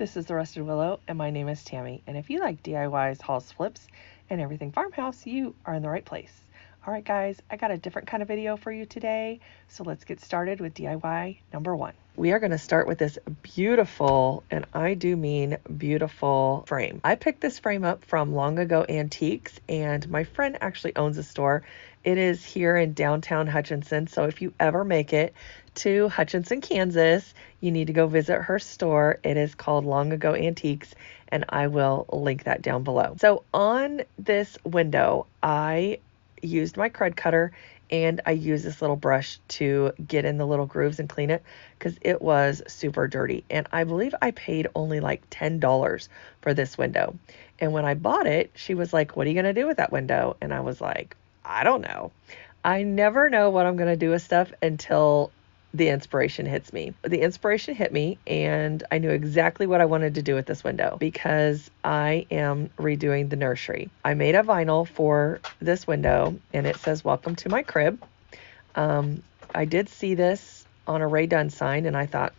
This is The Rusted Willow, and my name is Tammie. And if you like DIYs, hauls, flips, and everything farmhouse, you are in the right place. All right, guys, I got a different kind of video for you today, so let's get started with DIY number 1. We are going to start with this beautiful, and I do mean beautiful, frame. I picked this frame up from Long Ago Antiques, and my friend actually owns a store. It is here in downtown Hutchinson, so if you ever make it to Hutchinson, Kansas, you need to go visit her store. It is called Long Ago Antiques, and I will link that down below. So on this window, I used my crud cutter and I used this little brush to get in the little grooves and clean it because it was super dirty. And I believe I paid only like $10 for this window. And when I bought it, she was like, "What are you going to do with that window?" And I was like, "I don't know." I never know what I'm going to do with stuff until the inspiration hits me. The inspiration hit me and I knew exactly what I wanted to do with this window because I am redoing the nursery. I made a vinyl for this window and it says, "Welcome to my crib." I did see this on a Ray Dunn sign and I thought,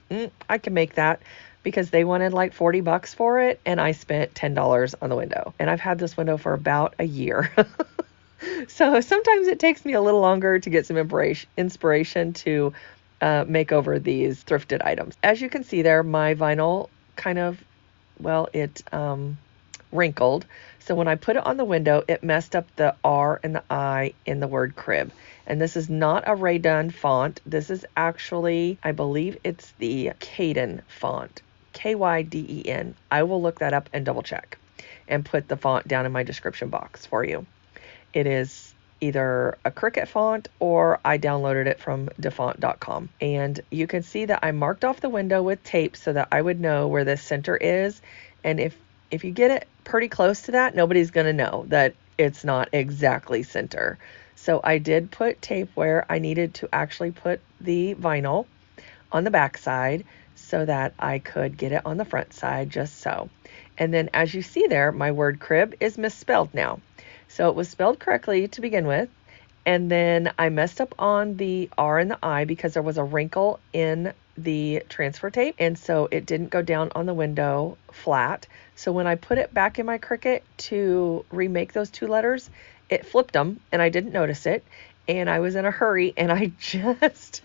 I can make that because they wanted like $40 for it and I spent $10 on the window. And I've had this window for about a year. So sometimes it takes me a little longer to get some inspiration to make over these thrifted items. As you can see there, my vinyl kind of, it wrinkled. So when I put it on the window, it messed up the R and the I in the word crib. And this is not a KYDEN font. This is actually, I believe it's the KYDEN font, KYDEN. I will look that up and double check and put the font down in my description box for you. It is either a Cricut font or I downloaded it from defont.com. And you can see that I marked off the window with tape so that I would know where the center is. And if you get it pretty close to that, nobody's going to know that it's not exactly center. So I did put tape where I needed to actually put the vinyl on the back side so that I could get it on the front side just so. And then as you see there, my word crib is misspelled now. So it was spelled correctly to begin with, and then I messed up on the R and the I because there was a wrinkle in the transfer tape, and so it didn't go down on the window flat. So when I put it back in my Cricut to remake those two letters, it flipped them, and I didn't notice it, and I was in a hurry, and I just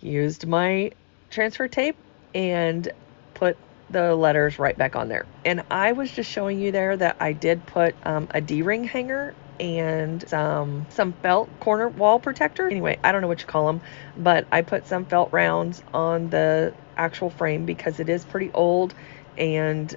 used my transfer tape and put the letters right back on there. And I was just showing you there that I did put a D-ring hanger and some felt corner wall protector. Anyway, I don't know what you call them, but I put some felt rounds on the actual frame because it is pretty old, and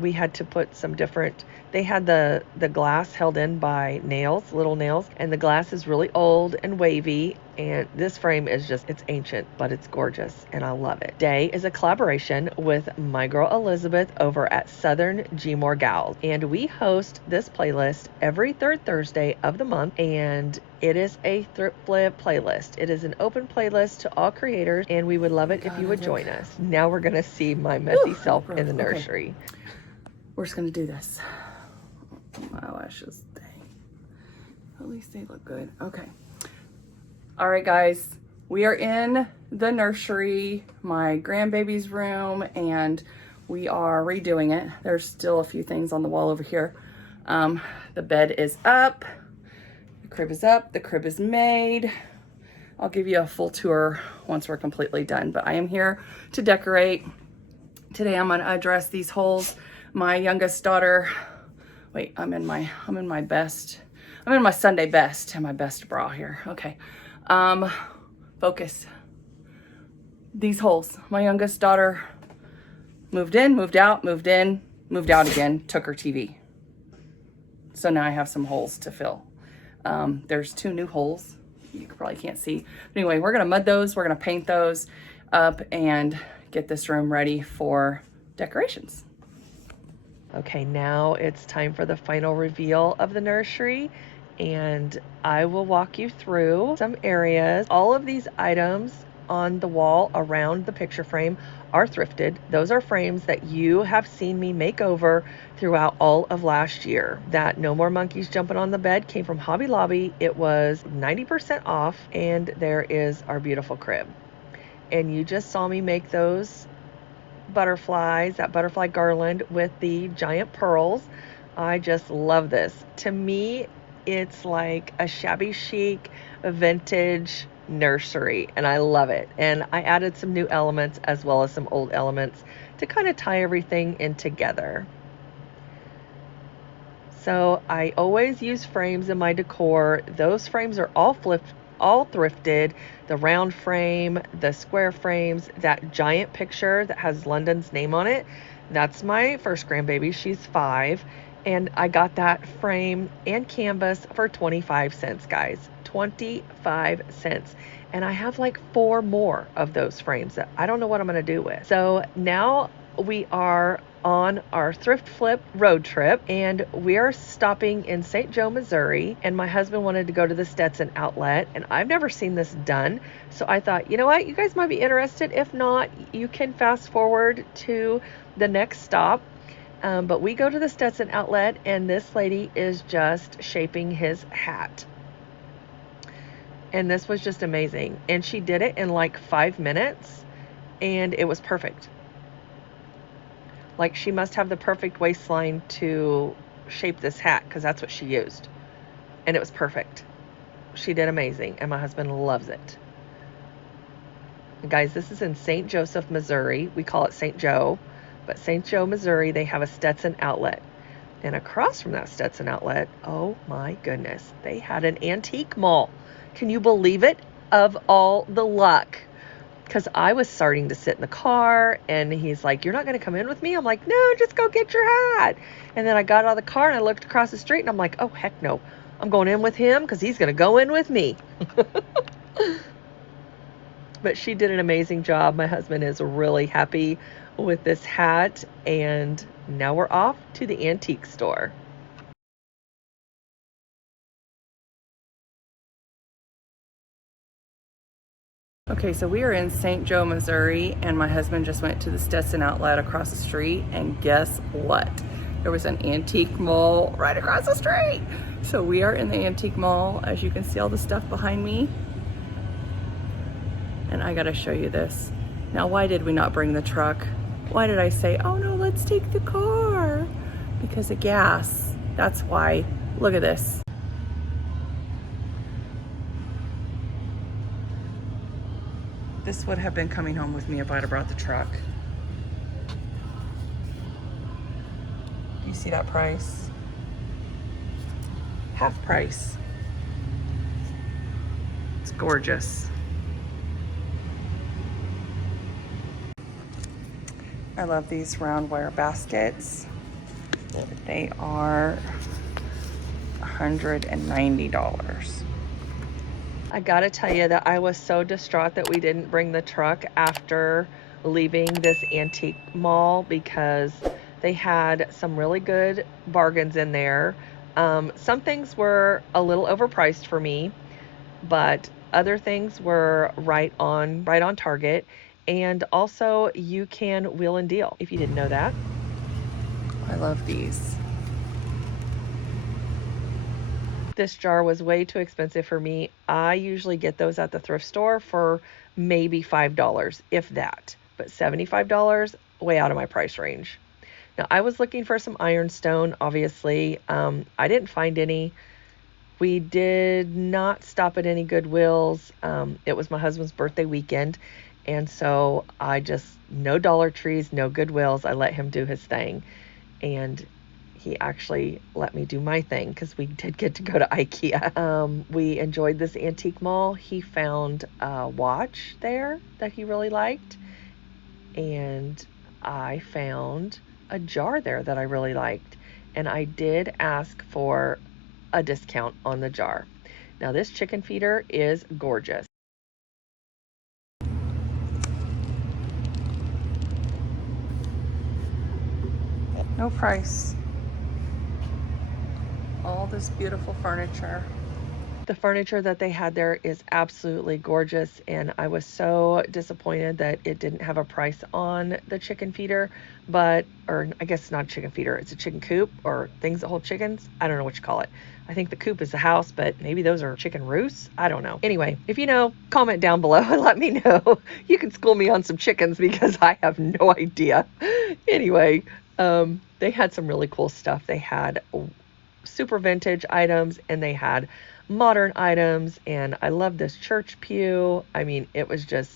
we had to put some different, they had the glass held in by nails, little nails, and the glass is really old and wavy, and this frame is just, it's ancient, but it's gorgeous, and I love it. Today is a collaboration with my girl Elizabeth over at Southern Gmore Gals, and we host this playlist every third Thursday of the month, and it is a thrift flip playlist. It is an open playlist to all creators, and we would love it if you would join us. Now we're gonna see my messy self in the nursery. Okay. We're just gonna do this. My eyelashes, dang. At least they look good. Okay. All right, guys, we are in the nursery, my grandbaby's room, and we are redoing it. There's still a few things on the wall over here. The bed is up, the crib is up, the crib is made. I'll give you a full tour once we're completely done, but I am here to decorate. Today I'm gonna address these holes. My youngest daughter, wait, I'm in my Sunday best and my best bra here. Okay. Focus. These holes. My youngest daughter moved in, moved out, moved in, moved out again, took her TV. So now I have some holes to fill. There's 2 new holes. You probably can't see. But anyway, we're gonna mud those, we're gonna paint those up and get this room ready for decorations. Okay, now it's time for the final reveal of the nursery, and I will walk you through some areas. All of these items on the wall around the picture frame are thrifted. Those are frames that you have seen me make over throughout all of last year. That No More Monkeys Jumping on the Bed came from Hobby Lobby. It was 90% off, and there is our beautiful crib. And you just saw me make those butterflies, that butterfly garland with the giant pearls. I just love this. To me, it's like a shabby chic vintage nursery, and I love it. And I added some new elements as well as some old elements to kind of tie everything in together. So I always use frames in my decor. Those frames are all thrifted. The round frame, the square frames, that giant picture that has London's name on it, that's my first grandbaby. She's 5. And I got that frame and canvas for 25 cents, guys. 25 cents. And I have like 4 more of those frames that I don't know what I'm going to do with. So now we are on our thrift flip road trip, and we are stopping in St. Jo, Missouri, and my husband wanted to go to the Stetson outlet, and I've never seen this done, so I thought, you know what, you guys might be interested. If not, you can fast forward to the next stop. But we go to the Stetson outlet, and this lady is just shaping his hat, and this was just amazing, and she did it in like 5 minutes, and it was perfect. Like, she must have the perfect waistline to shape this hat, because that's what she used. And it was perfect. She did amazing, and my husband loves it. And guys, this is in St. Joseph, Missouri. We call it St. Jo, but St. Jo, Missouri, they have a Stetson outlet. And across from that Stetson outlet, oh my goodness, they had an antique mall. Can you believe it? Of all the luck. Because I was starting to sit in the car, and he's like, you're not going to come in with me? I'm like, no, just go get your hat. And then I got out of the car, and I looked across the street, and I'm like, oh, heck no. I'm going in with him because he's going to go in with me. But she did an amazing job. My husband is really happy with this hat, and now we're off to the antique store. Okay, so we are in St. Jo, Missouri, and my husband just went to the Stetson outlet across the street, and guess what? There was an antique mall right across the street. So we are in the antique mall. As you can see, all the stuff behind me. And I gotta show you this. Now, why did we not bring the truck? Why did I say, oh no, let's take the car? Because of gas. That's why. Look at this. This would have been coming home with me if I'd have brought the truck. You see that price? Half price. It's gorgeous. I love these round wire baskets. They are $190. I gotta tell you that I was so distraught that we didn't bring the truck after leaving this antique mall, because they had some really good bargains in there. Some things were a little overpriced for me, but other things were right on target. And also, you can wheel and deal, if you didn't know that. I love these. This jar was way too expensive for me. I usually get those at the thrift store for maybe $5, if that. But $75, way out of my price range. Now, I was looking for some ironstone, obviously. I didn't find any. We did not stop at any Goodwills. It was my husband's birthday weekend, and so I just, no Dollar Trees, no Goodwills. I let him do his thing, and he actually let me do my thing, because we did get to go to IKEA. We enjoyed this antique mall. He found a watch there that he really liked, and I found a jar there that I really liked, and I did ask for a discount on the jar. Now, this chicken feeder is gorgeous. No price. All this beautiful furniture. The furniture that they had there is absolutely gorgeous, and I was so disappointed that it didn't have a price on the chicken feeder, or I guess not a chicken feeder, it's a chicken coop, or things that hold chickens. I don't know what you call it. I think the coop is the house, but maybe those are chicken roosts. I don't know. Anyway, if you know, comment down below and let me know. You can school me on some chickens because I have no idea. Anyway, they had some really cool stuff. They had super vintage items, and they had modern items, and I love this church pew. I mean, it was just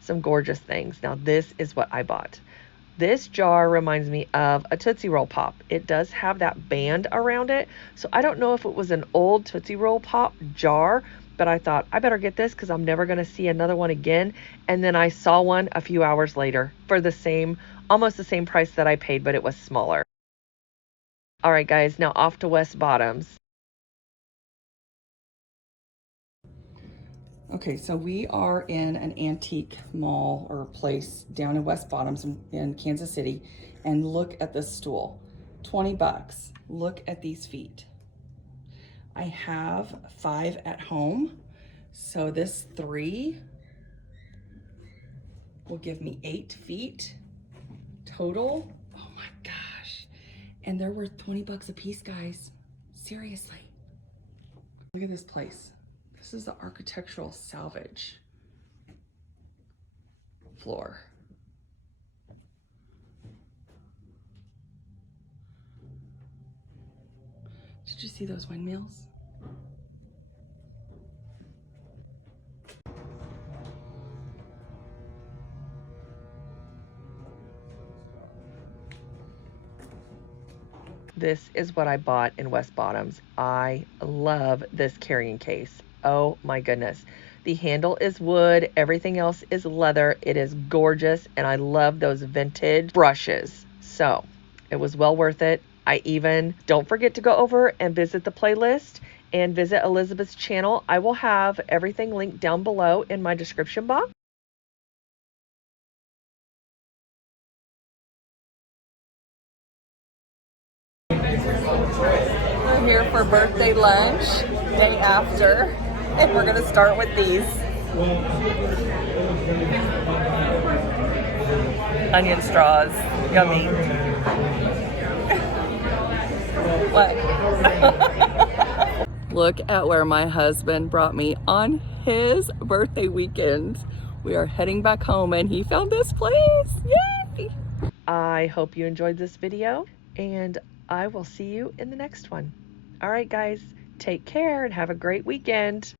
some gorgeous things. Now, this is what I bought. This jar reminds me of a Tootsie Roll Pop. It does have that band around it, so I don't know if it was an old Tootsie Roll Pop jar, but I thought I better get this because I'm never going to see another one again. And then I saw one a few hours later for the same, almost the same price that I paid, but it was smaller. All right, guys, now off to West Bottoms. Okay, so we are in an antique mall or place down in West Bottoms in Kansas City, and look at this stool, 20 bucks. Look at these feet. I have 5 at home, so this 3 will give me 8 feet total. Oh my gosh. And they're worth 20 bucks a piece, guys. Seriously. Look at this place. This is the architectural salvage floor. Did you see those windmills? This is what I bought in West Bottoms. I love this carrying case. Oh my goodness. The handle is wood, everything else is leather. It is gorgeous, and I love those vintage brushes. So it was well worth it. Don't forget to go over and visit the playlist and visit Elizabeth's channel. I will have everything linked down below in my description box. We're here for birthday lunch, day after, and we're gonna start with these. Onion straws, yummy. What? Look at where my husband brought me on his birthday weekend. We are heading back home, and he found this place. Yay! I hope you enjoyed this video, and I will see you in the next one. All right, guys, take care and have a great weekend.